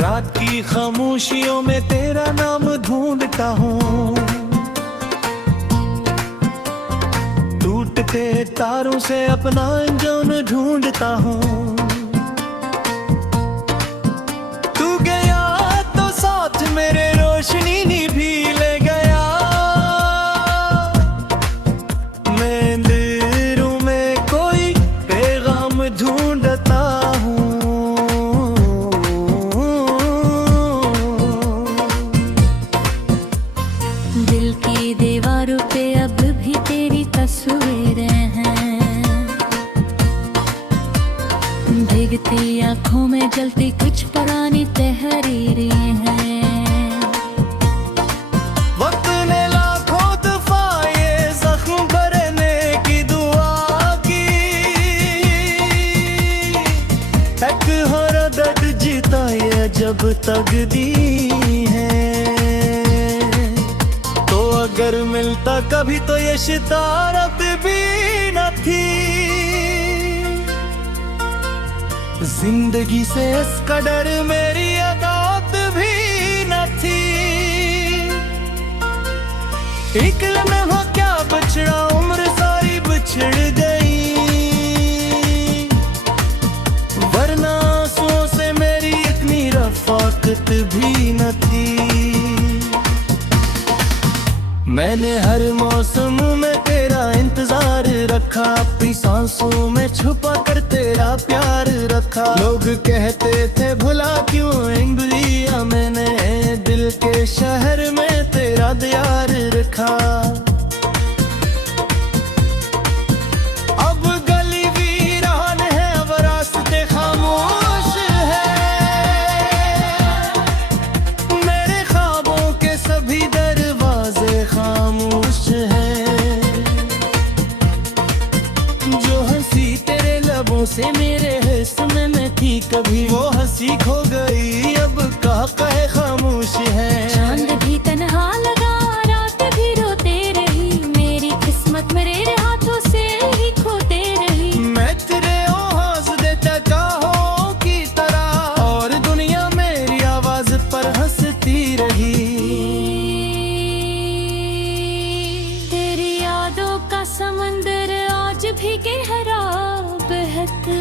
रात की खामोशियों में तेरा नाम ढूंढता हूँ, टूटते तारों से अपना अंजाम ढूंढता हूँ। तू गया तो साथ मेरे रोशनी भी ले गया, मैं अंधेरों में कोई पैगाम ढूंढता हूँ। दिल की दीवारों पे अब भी तेरी तस्वीरें हैं, भीगती आँखों में जलती कुछ पुरानी तहरीरें हैं। वक्त ने लाखों दफा ये जख्म भरने की दुआ की, एक हर दर्द जीता ये जब तक दी है। अगर मिलता कभी तो ये शितारत भी न थी, जिंदगी से इसका डर मेरी अदात भी न थी। एक लम्हा क्या बचड़ा उम्र सारी बिछड़ गई, वरना आंसुओं से मेरी इतनी रफाकत भी न थी। मैंने हर मौसम में तेरा इंतजार रखा, अपनी सांसों में छुपा कर तेरा प्यार रखा। लोग कहते थे भुला क्यों इंगलिया, मैंने दिल के शहर में तेरा दियार रखा। अब गली वीरान है, अब रास्ते खामोश है, मेरे ख्वाबों के सभी दरवाजे खामोश है। जो हंसी तेरे लबों से मेरे हिस्से में थी, कभी वो हंसी खो गई, अब कहे खामोश है। चांद भी तन्हा लगा, रात भी रोते रही, मेरी किस्मत मेरे हाथों से ही खोते रही। मैं तेरे आवाज देता चाहों की तरह, और दुनिया मेरी आवाज पर हंसती रही। तेरी यादों का समंदर आज भी गहरा बहता,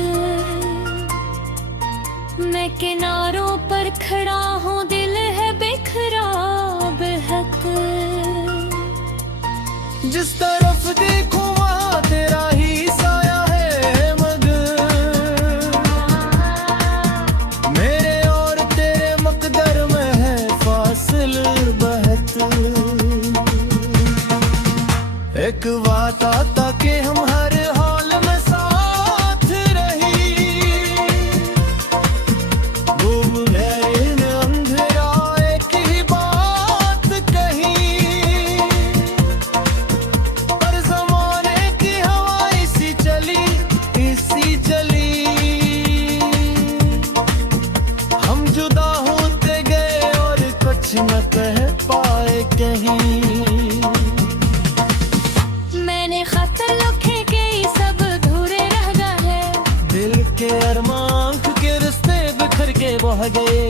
मैं किनारों पर खड़ा हूँ, दिल है बेखरा बहता। जिस तरफ देखूं वहाँ तेरा ही साया है मगर, मेरे और तेरे मकदर में है फासिल बहत। एक वादा था कि हम हर हाल में साथ रही, डूब गए इन अंधेरा एक ही बात कही, पर ज़माने की हवा इसी चली हम जुदा होते गए और कुछ न कह पाए कहीं। मैंने खत लिखे के सब अधूरे रह गए, दिल के अरमान के रिश्ते बिखर के बह गए।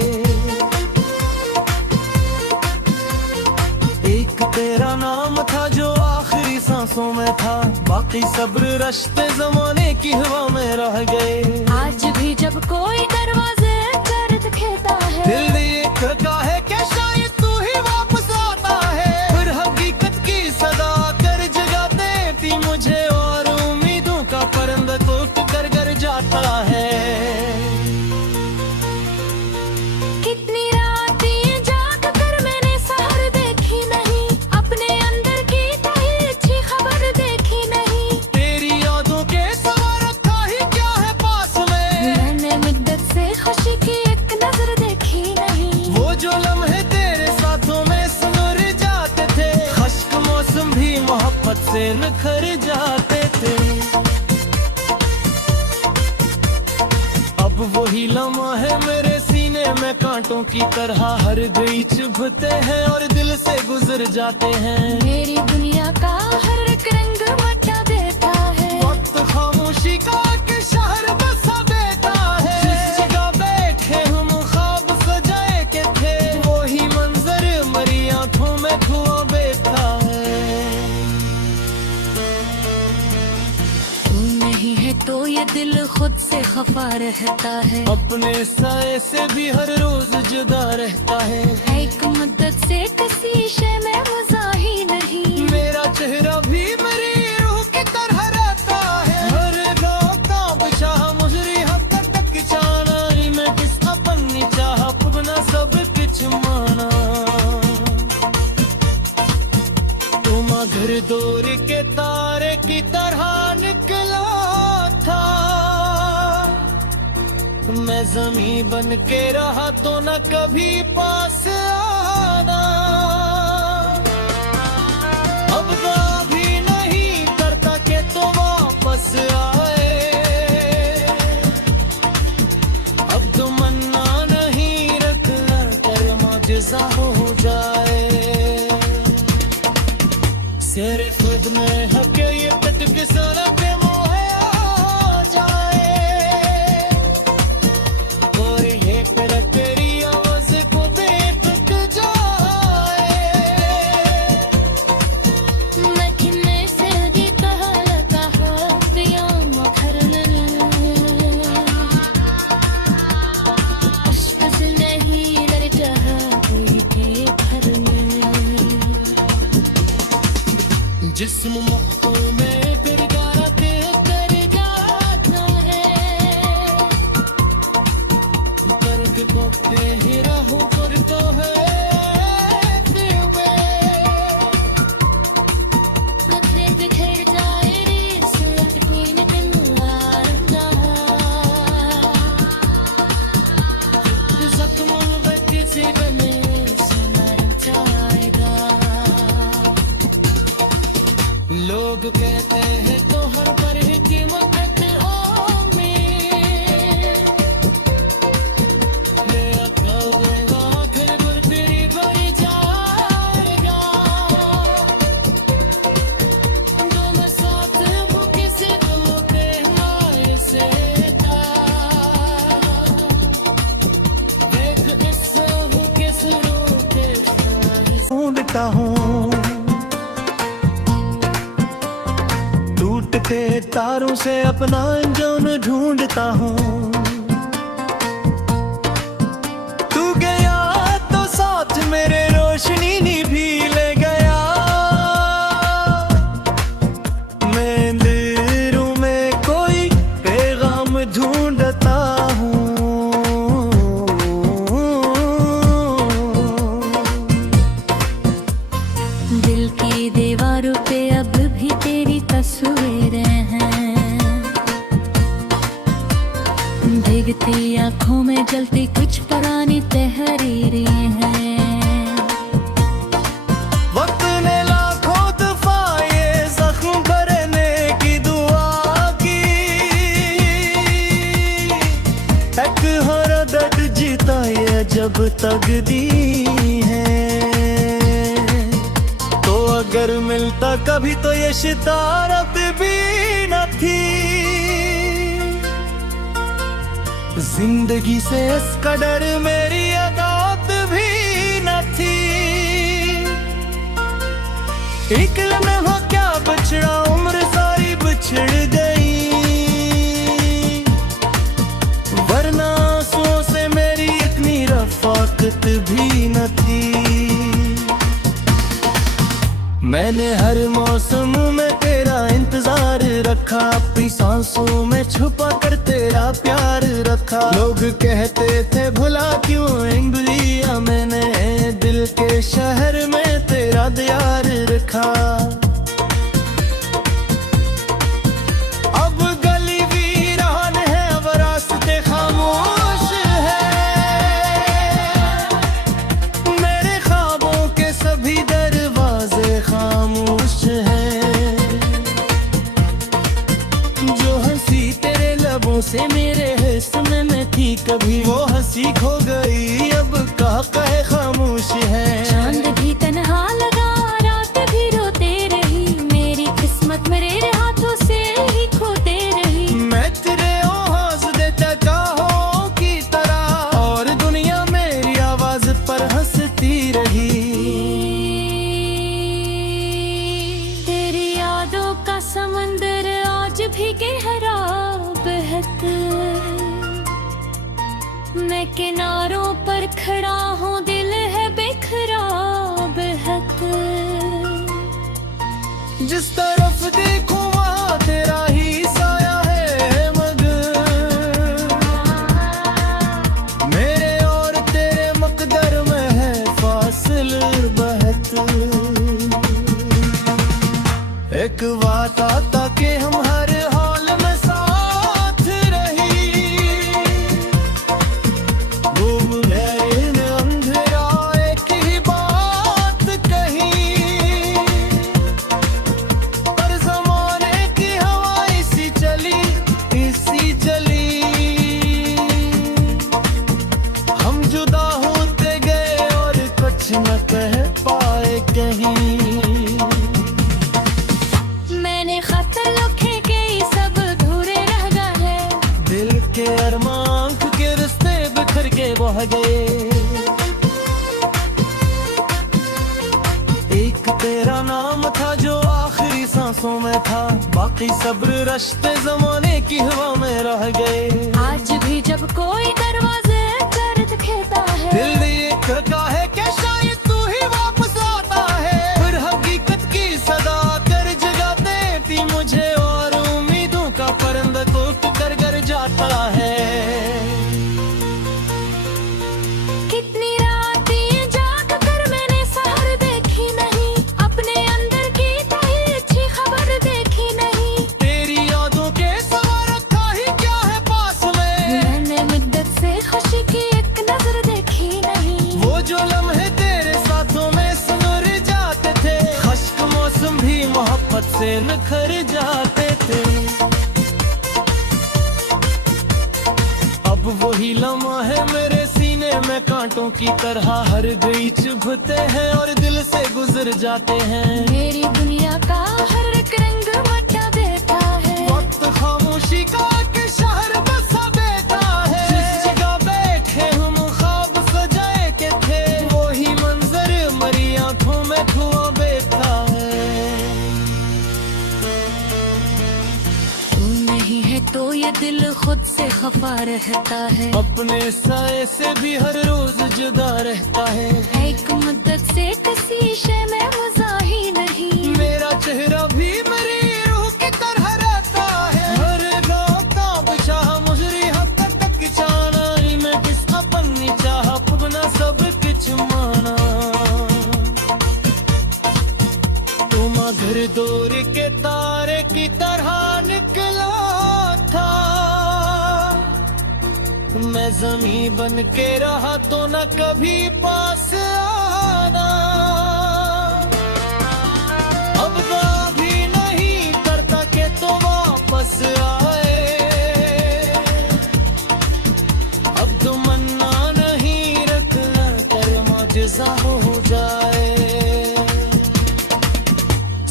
एक तेरा नाम था जो आखिरी सांसों में था, बाकी सब्र रश्ते जमाने की हवा में रह गए। आज भी जब कोई दरवाजे दर्द कहता है, दिल ये कहता है कि शायद तू ही वापस आता है, फिर हकीकत की सदा कर जगा देती मुझे, और उम्मीदों का परिंदा टूट कर घर जाता है। कितनी रातें जाग कर मैंने सहर देखी नहीं, अपने अंदर की तही अच्छी खबर देखी नहीं। तेरी यादों के सवा रखा ही क्या है पास में, मैंने मुद्दत से खुशी की एक नजर देखी नहीं। वो जो लम्हे तेरे साथों में सुलझ जाते थे, खश्क मौसम भी मोहब्बत से निखर जाते थे। अब वही लम्हा है मेरे सीने में कांटों की तरह, हर घड़ी चुभते हैं और दिल से गुजर जाते हैं। मेरी दुनिया का हर एक रंग मचा देता है, वक्त खामोशी का एक शहर बसा देता है। जिस जगह बैठे हम ख्वाब सजाए खफा रहता है। अपने साए से भी हर रोज जुदा रहता है। एक मुद्दत से किसी शय में मजा ही नहीं। मेरा चेहरा भी मेरी रूह की तरह रहता है। हर गाता बचाह मुजरी हक तक चाना मैं किस अपन चाह पुगना सब कुछ माना। तुम घर दूर के तारे की तरह निकला था। मैं जमी बन के रहा तो न कभी पास आना। अब भी नहीं करता के तो वापस आए। अब तो मन्ना नहीं रखना कर मौजज़ा हो जाए। सिर खुद में हक ये कद किसान पे मोहे आ जाए। और ये कर तेरी आवाज को बेतक जाए। मैं किन्ने से दी कहा पिया मखरन। इश्क से नहीं डर चाहा कोई के घर में। जिस्म मुख्तों में फिर गाते कर जाता है। दर्द को ही रहूं पर तो है फिर वे। नखरे बिखर जाए रे सूरज कोई निकल आता। जख्म में किसी गमे से मर जाएगा। लोग कहते हैं तो हर पर की वक्त ओ में आखिर गुर तेरी बड़ी जाएगा। जो मैं साथ हूँ किसी को कहना से था। देख इस किस रोके ढूंढता हूँ। टूटते तारों से अपना अंजाम ढूंढता हूँ। तू गया तो साथ मेरे रोशनी भी ले गया। मैं अंधेरों में कोई पैगाम ढूंढता हूँ। दिल की दीवारों पे अब भी तेरी तस्वीरें हैं। भीगती आंखों में जलती कुछ पुरानी तहरीरें हैं। वक्त ने लाखों दफा ये जख्म भरने की दुआ की। एक हर दर्द जीता ये जब तक दी है। तो अगर मिलता कभी तो ये शितारत भी न थी। जिंदगी से इस कदर मेरी अदात भी न थी। एक लम्हा क्या बछड़ा उम्र सारी बिछड़ गई। वरना आंसुओं से मेरी इतनी रफाकत भी न थी। मैंने हर मौसम में तेरा इंतजार रखा। अपनी सांसों में छुपा कर तेरा प्यार रखा। लोग कहते थे भुला क्यों इंगलिया। मैंने दिल के शहर में तेरा दियार रखा। अब गली वीरान है अब रास्ते खामोश है। मेरे ख्वाबों के सभी दरवाजे खामोश हैं। जो हंसी तेरे लबों से मेरे हिस्से में थी कभी वो हंसी खो गई। अब कहे खामोश है। चांद भी तन्हा लगा रात भी रोते रही। मेरी किस्मत मेरे हाथों से ही खोते रही। मैं तेरे आवाज देता काहों की तरह। और दुनिया मेरी आवाज पर हंसती रही। तेरी यादों का समंदर आज भी गहरा बहता किनारों पर खड़ा हूँ, दिल है बिखरा बेहद। जिस तरफ देखूं वहाँ तेरा ही साया है मगर मेरे और तेरे मकदर में है फासिल बहत। एक वादा था कि हम हर हाल में साथ रही, डूब गए इन अंधेरा एक ही बात कही। पर ज़माने की हवा इसी चली हम जुदा होते गए और कुछ न कह पाए कहीं। मैंने खत लिखे के सब अधूरे रह गए, दिल के अरमान के रिश्ते बिखर के बह गए। एक तेरा नाम था जो आखिरी सांसों में था, बाकी सब्र रश्ते जमाने की हवा में रह गए। आज भी जब कोई दरवाजे दर्द कहता है, दिल ये कहता है कि शायद तू ही वापस आता है। फिर हकीकत की सदा कर जगा देती मुझे और उम्मीदों का परिंदा टूट कर घर जाता है। कितनी रातें जाग कर मैंने सहर देखी नहीं, अपने अंदर की तही अच्छी खबर देखी नहीं। तेरी यादों के सवा रखा ही क्या है पास में, मैंने मुद्दत से खुशी की एक नजर देखी नहीं। वो जो लम्हे तेरे साथों में सुनर जाते थे, खश्क मौसम भी मोहब्बत से निखर जाते थे। अब वही लम्हा है मेरे सीने में कांटों की तरह, हर गई चुभते हैं और दिल से गुजर जाते हैं। मेरी दुनिया का हर एक रंग मटा देता है, वक्त खामोशी का एक शहर बसा देता है। जिस जगह बैठे हम ख्वाब सजाए के थे, वही मंजर मरी आंखों में धुआं बेता है। तू नहीं है तो ये दिल खुद से खफा रहता है, अपने साए से भी हर रोज जुदा रहता है। एक मुद्दत से किसी शय में मजा ही नहीं। मेरा चेहरा भी मेरी रूह की तरह रहता है, हर गाँव का बिछाह मुजरी हद तक चाना ही मैं किसका पन्नी चाह पुगना सब कुछ माना। तुम घर दूर के तारे की तरह निकला था, मैं जमीन बन के रहा तो न कभी पास आना। अब भी नहीं करता के तो वापस आए, अब तो मन्ना नहीं रखना कर मौजज़ा हो जाए।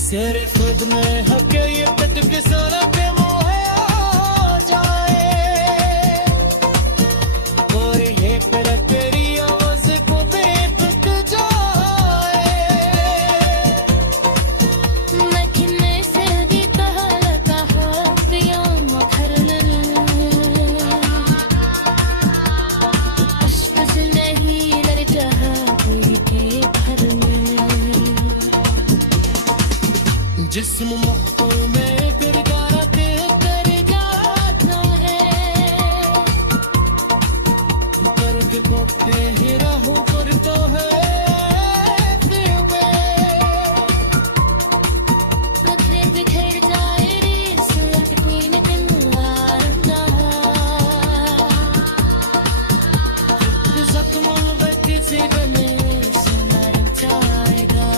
सिर्फ खुद में हकीकत के सारा पे मोहे आ जाए, और ये फिर तेरी आवाज को बेतुक जाए। मखने से दी कहलता है पिया मखरल, अश्क से नहीं लड़ चाहा कोई के घर में। जिस्म मुक्तों में फिर गारा दिल कर जाता है, दर्द को ही रहू करता है फिर वे। तुझे बिखर जाए रे सूरत तीन दिन आना, जख्मों में किसी बने से मर जाएगा।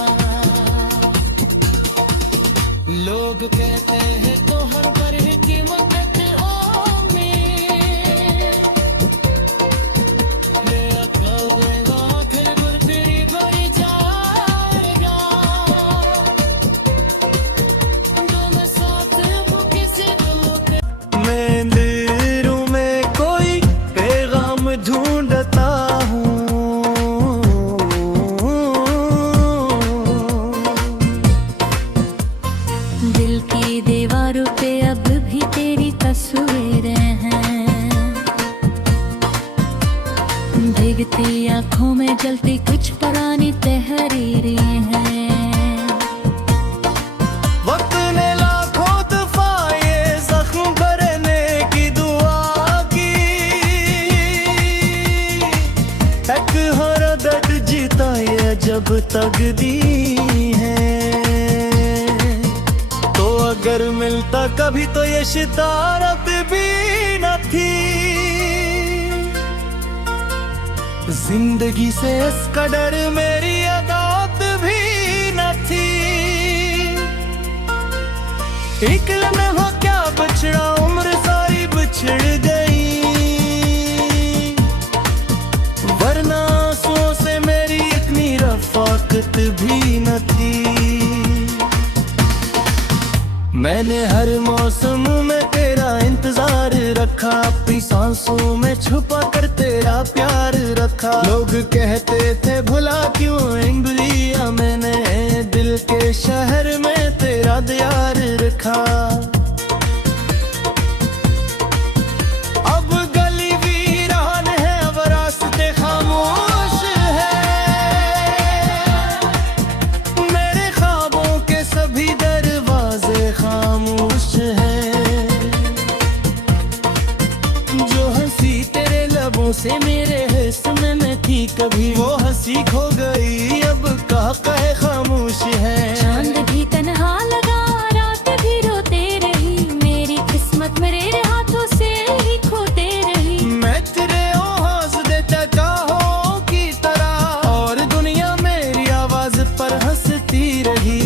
गिरती आंखों में जलती कुछ पुरानी तहरीरें हैं। वक्त ने लाखों दफा ये जख्म भरने की दुआ की, एक हर दर्द जीता ये जब तक दी है। तो अगर मिलता कभी तो ये शितारत भी न थी। जिंदगी से इस कदर मेरी अदात भी न थी। एक लम्हा क्या बछड़ा उम्र सारी बिछड़ गई, वरना आंसुओं से मेरी इतनी रफाकत भी न थी। मैंने हर मौसम में तेरा इंतजार रखा, अपनी सांसों में छुपा कर तेरा प्यार रखा। लोग कहते थे भुला क्यों इंगलिया, मैंने दिल के शहर में तेरा दियार रखा। अब गली वीरान है, अब रास्ते खामोश है, मेरे ख्वाबों के सभी दरवाजे खामोश हैं। जो हंसी तेरे लबों से मेरे हिस्से में थी कभी, वो हंसी खो गई अब कहे खामोश है। चांद भी तन्हा लगा, रात भी रोते रही, मेरी किस्मत मेरे हाथों से ही खोते रही। मैं तेरे आवाज देता काहों की तरह, और दुनिया मेरी आवाज पर हंसती रही।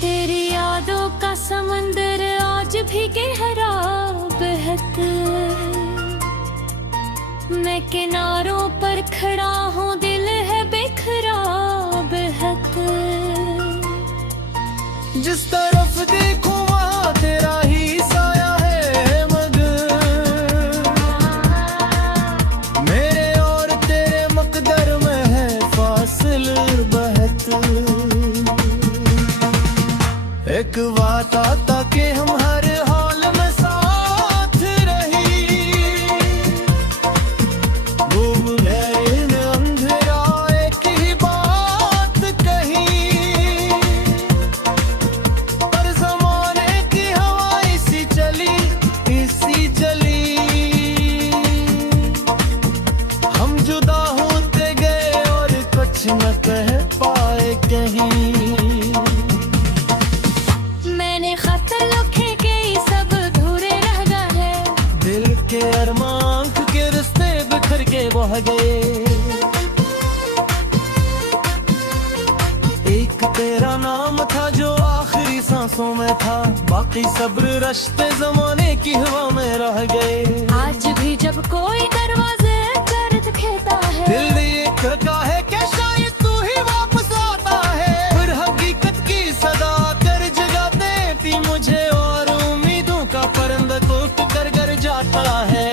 तेरी यादों का समंदर आज भी गहरा बहता, मैं किनारों पर खड़ा हूँ, दिल है बेखरा बहता। जिस तरफ देखूं वहाँ तेरा ही साया है मगर, मेरे और तेरे मकदर में है फासिल बहत। एक वादा था कि हम हर हाल में साथ रही, डूब गए इन अंधेरा एक ही बात कही। पर ज़माने की हवा इसी चली हम जुदा होते गए और कुछ न कह पाए कहीं। मैंने खत लिखे के सब अधूरे रह गए, दिल के अरमान के रिश्ते बिखर के बह गए। एक तेरा नाम था जो आखिरी सांसों में था, बाकी सब्र रश्ते जमाने की हवा में रह गए। आज भी जब कोई दरवाजे दर्द कहता है, दिल ये कहता है कि शायद तू ही वापस आता है, फिर हकीकत की सदा कर जगा देती मुझे, और उम्मीदों का परिंदा टूट कर घर जाता है।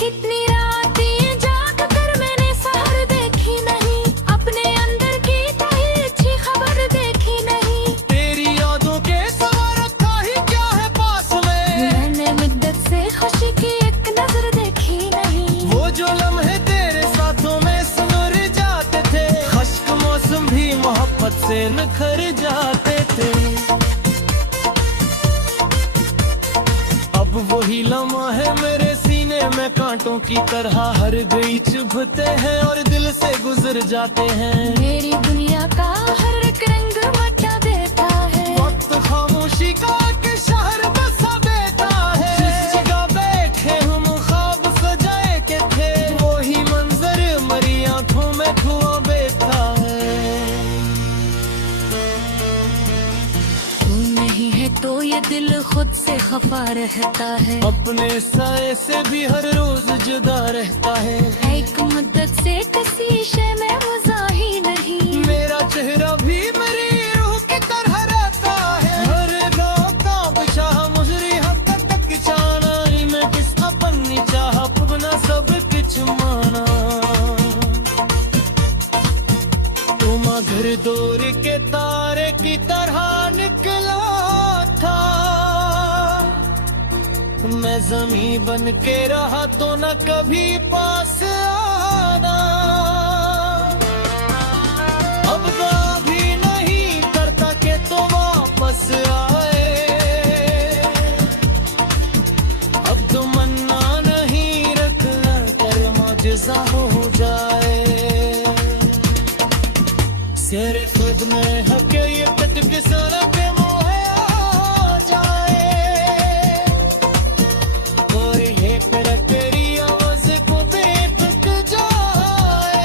कितनी रात ये जाग कर मैंने सहर देखी नहीं, अपने अंदर की तही अच्छी खबर देखी नहीं। तेरी यादों के सवा रखा ही क्या है पास में, मैंने मुद्दत से खुशी की एक नजर देखी नहीं। वो जो लम्हे तेरे साथों में सुलझ जाते थे, खश्क मौसम भी मोहब्बत से निखर जाते थे। अब वही लम्हा है मेरे सीने में कांटों की तरह, हर गई चुभते हैं और दिल से गुजर जाते हैं। मेरी दुनिया का हर एक रंग मटा देता है, वक्त खामोशी का एक शहर बसा देता है। जिस जगह बैठे हम ख्वाब सजाए के थे, वही मंजर मरी आंखों में धुआं बेता है। तू नहीं है तो ये दिल खुद से खफा रहता है, अपने साए से भी हर रोज जुदा रहता है। एक मुद्दत से किसी शय में मजा ही नहीं। मेरा चेहरा भी मेरी रूह की तरह रहता है, हर गाँव का बिछा मुजरी हक तक जाना ही, मैं किस अपनी चाह पुगना सब कुछ माना। तुम घर दूर के तारे की तरह निकला था, मैं जमीन बन के रहा तो न कभी पास आना। अब भी नहीं करता के तो वापस आए, अब तो मन्ना नहीं रखना कर मौजज़ा हो जाए। सिर्फ खुद में हकीकत के सर पे मोहे आ जाए, और ये फिर तेरी आवाज़ को बेतक जाए।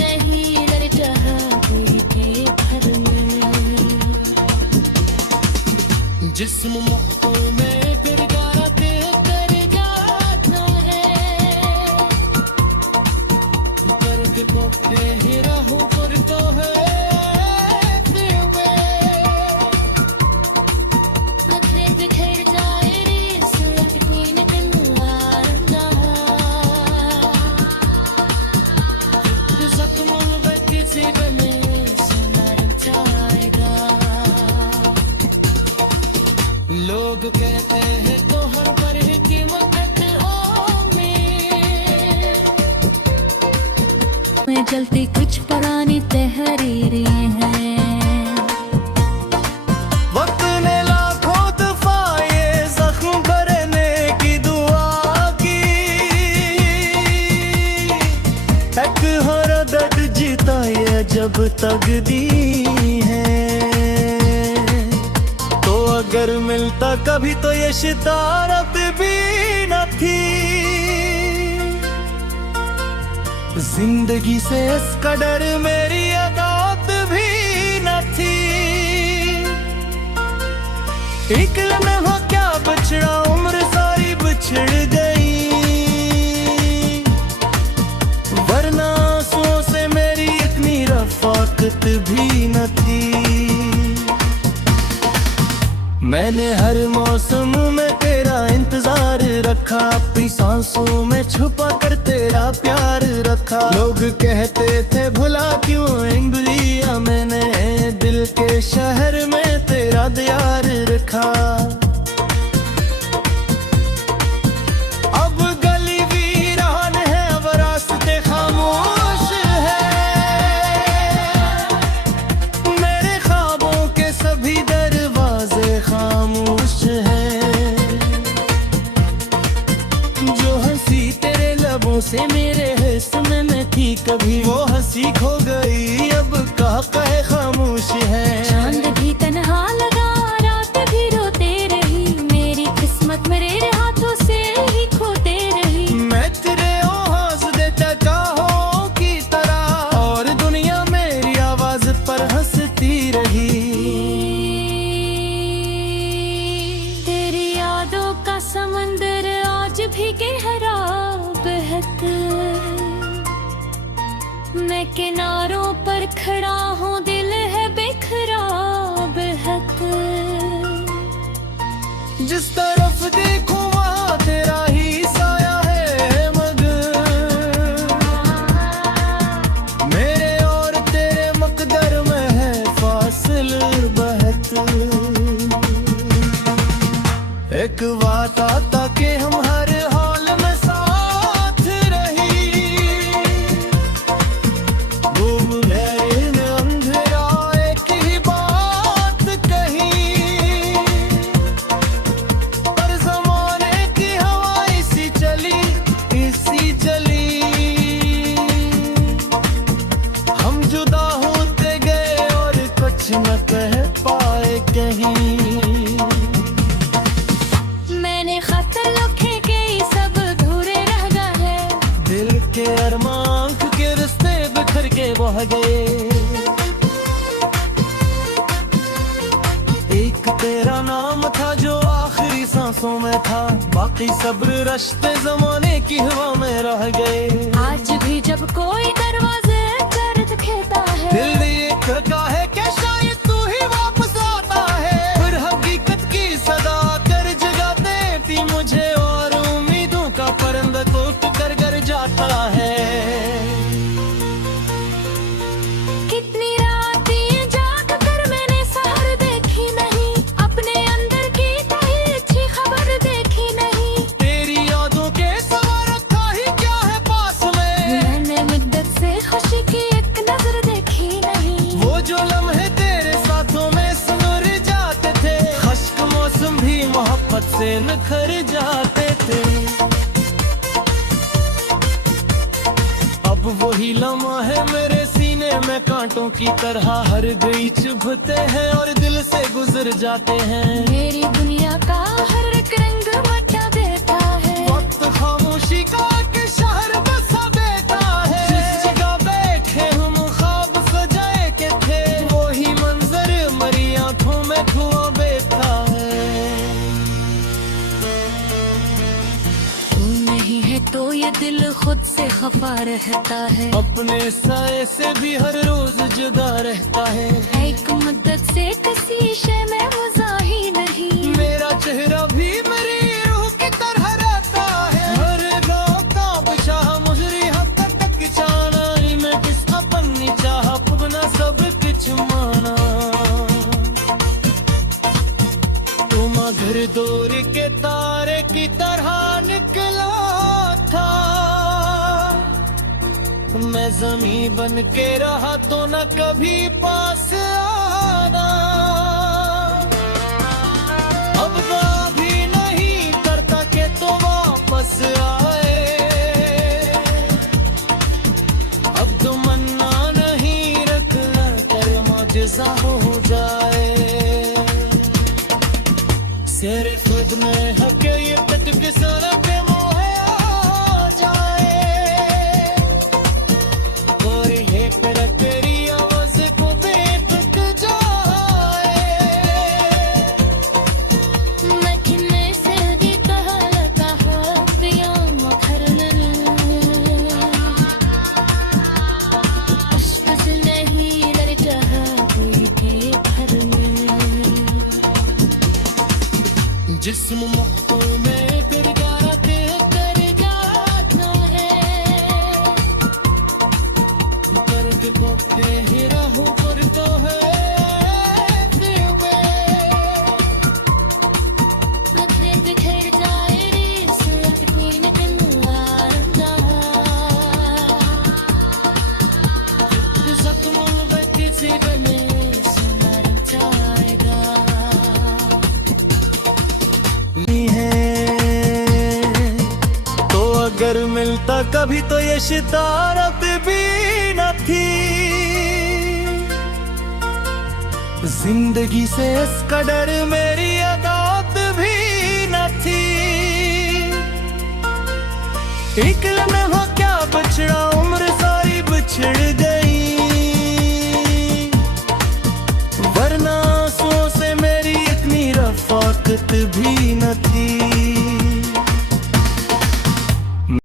नहीं लड़ता कोई के घर में। जिस्म मुक्तों में फिर गाते कर जाता है, दर्द को ही रहू पर तो है फिर वे। नखरे बिखर जाए रे सूरत कोई न कन्वारना जख्मों में किसी बने सुनर जाएगा। लोग कहते हैं तो हर बार की वक्त में चलती कुछ पुरानी तहरीरें हैं। वक्त ने लाखों दफा ये जख्म भरने की दुआ की, एक हर दर्द जीता ये जब तक दी है। तो अगर मिलता कभी तो ये शितारत भी न थी, जिंदगी से इसका डर मेरी अदात भी न थी। एक लम्हा क्या बचड़ा उम्र सारी बिछड़ गई, वरना आंसुओं से मेरी इतनी रफाकत भी न थी। मैंने हर मौसम में तेरा इंतजार रखा, अपनी सांसों में छुपा कर तेरा प्यार रखा। लोग कहते थे भुला क्यों इंगलिया, मैंने दिल के शहर में तेरा दियार रखा। अब गली वीरान है, अब रास्ते खामोश है, मेरे ख्वाबों के सभी दरवाजे खामोश हैं। जो हंसी तेरे लबों से मेरे हिस्से में थी कभी, वो हंसी खो गई अब कहे खामोश है। चांद भी तन्हा लगा रात भी रोते रही, मेरी किस्मत मेरे हाथों से ही खोते रही। मैं तेरे आवाज देता चाहों की तरह, और दुनिया मेरी आवाज पर हंसती रही। तेरी यादों का समंदर आज भी गहरा बहक, मैं किनारों पर खड़ा हूँ दिल है बेखरा बहक। जिस तरफ देखूं वहाँ तेरा ही साया है मगर, मेरे और तेरे मकदर में है फासिल बहक। एक बात आता कि हम हर हाल में साथ रही, डूब गए इन अंधेरा एक ही बात कही, पर जमाने की हवा इसी चली इसी चली। हम जुदा होते गए और कुछ न कह पाए कहीं। मैंने खत लिखे कई सब अधूरे रह गए, दिल के अरमान के रिश्ते बिखर के बह गए। एक तेरा नाम था जो आखिरी सांसों में था, बाकी सब्र रश्ते जमाने की हवा में रह गए। आज भी जब कोई दरवाजे दर्द कहता है, दिल ये कहता है कि शायद तू ही वापस आता है, फिर हकीकत की सदा कर जगा देती मुझे, और उम्मीदों का परिंदा टूट कर घर जाता है। बिखर जाते थे। अब वही लम्हा है मेरे सीने में कांटों की तरह हर गई चुभते हैं और दिल से गुजर जाते हैं। मेरी दुनिया का हर एक रंग मचा देता है। वक्त खामोशी का एक शहर बसा देता है। जिस जगह बैठे हम ख्वाब सजाए के थे, वही मंजर मरी आंखों में धुआं बेता है। तू नहीं है तो ये दिल खुद से खफा रहता है। अपने साए से भी हर रोज जुदा रहता है। एक मुद्दत से किसी शय में मजा ही नहीं। मेरा चेहरा भी मेरी रूह की तरह रहता है। हर गाँव का बचाह मुजरी हक तक चाना मैं किस अपनी चाह पुगना सब कुछ माना। तुम घर दूर के तारे की तरह निकला था। मैं जमी बन के रहा तो न कभी पास आना। अब भी नहीं करता के तो वापस आए। अब तो मन्ना नहीं रखना कर मौजज़ा हो जाए। सिर्फ खुद में हक ये पट के सारा पे मोहे आ जाए। और ये तेरा तेरी आवाज को बेतक जाए। मैं किन्ने से दी कहलता है प्रिया मखरन। अश्क से नहीं लड़का है कोई के घर में। जिस्म मुख्तों में फिर गारते कर जाता है। दर्द को ही रहूं पर तो है फिर तुझे बिखर जाए रे सूरत कोई न कंगारंदा। जख्मों में किसी बने सुनर जाएगा। है तो अगर मिलता कभी तो ये शितारत भी न थी। जिंदगी से इसका डर मेरी अदात भी न थी। एक लम्हा क्या बचड़ा उम्र सारी बिछड़ गई। वरना आंसुओं से मेरी इतनी रफाकत भी न थी।